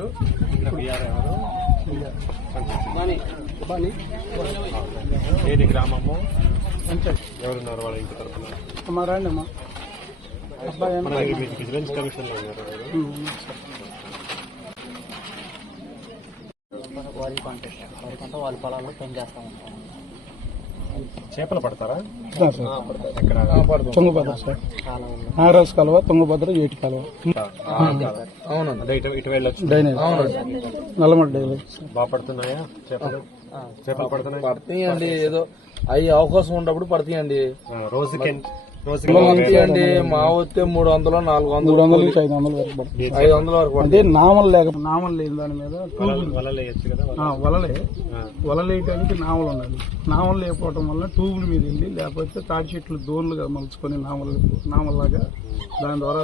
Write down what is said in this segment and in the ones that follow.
పేరు ఏది గ్రామము ఎవరున్నారు వాళ్ళ ఇంటి తరఫున రండి అమ్మా విజిలెన్స్ కమిషన్ లో ఉన్నారు వాళ్ళ పొలాల్లో పని చేస్తా ఉంటాం. చేపలు పడతారా? తుంగభద్ర సార్, నాగరాజు కాలువ, తుంగభద్ర, ఏటి కాలువ, అవునండి. ఇటు వెళ్ళొచ్చు. నల్లమడ్డ డైలీ. బాగా పడుతున్నాయా చేపలు? చేపలు పడుతున్నాయి. పడతాయండి, ఏదో అవి అవకాశం ఉన్నప్పుడు పడతాయండి. రోజుకి అండి మా వస్తే 300 400 నుంచి 500 వరకు పడుతుంది. 500 వరకు అంటే నామలు లేని దాని మీద వలలేయచ్చు కదా. వలలేయటానికి నామలు ఉండాలి. నామలు లేకపోవడం వల్ల ట్యూబుల మీద వెళ్ళి, లేకపోతే తాటి చెట్లు దోన్లుగా మలుచుకొని నామల్లాగా దాని ద్వారా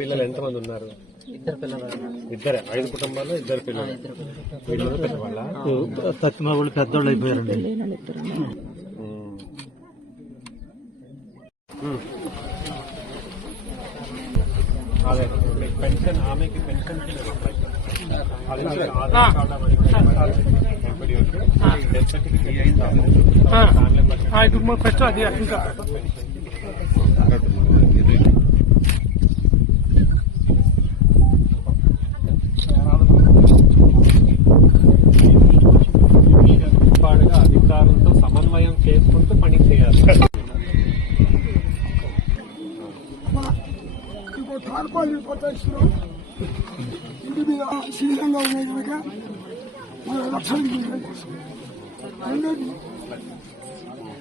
పిల్లలు ఎంతమంది ఉన్నారు? 2 పిల్లలు. ఇద్దరే? 5 కుటుంబాల్లో 2 పిల్లలు. వీళ్ళు పెద్దవాళ్ళ? వాళ్ళు పెద్దోళ్ళు అయిపోయారండి. అదే పెన్షన్, ఆమెకి పెన్షన్ ఫస్ట్ అది ఇంకా అధికారులతో సమన్వయం చేసుకుంటూ పని చేయాలి. ఇంటి మీద శ్రీరంగా ఉన్నాయి కనుక మన లక్షలు.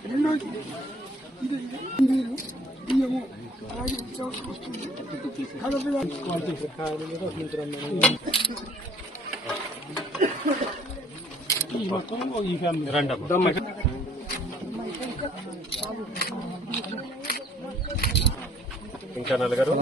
రెండోది ఇది నీరు బియ్యము అలాగే నిత్యావసరం వస్తుంది. ఈ మొత్తం ఈ ఫ్యామిలీ ఇంకా నలుగురు.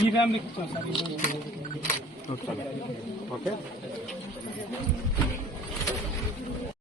ఈ ఫ్యామిలీకి ఇచ్చాం సార్. ఓకే.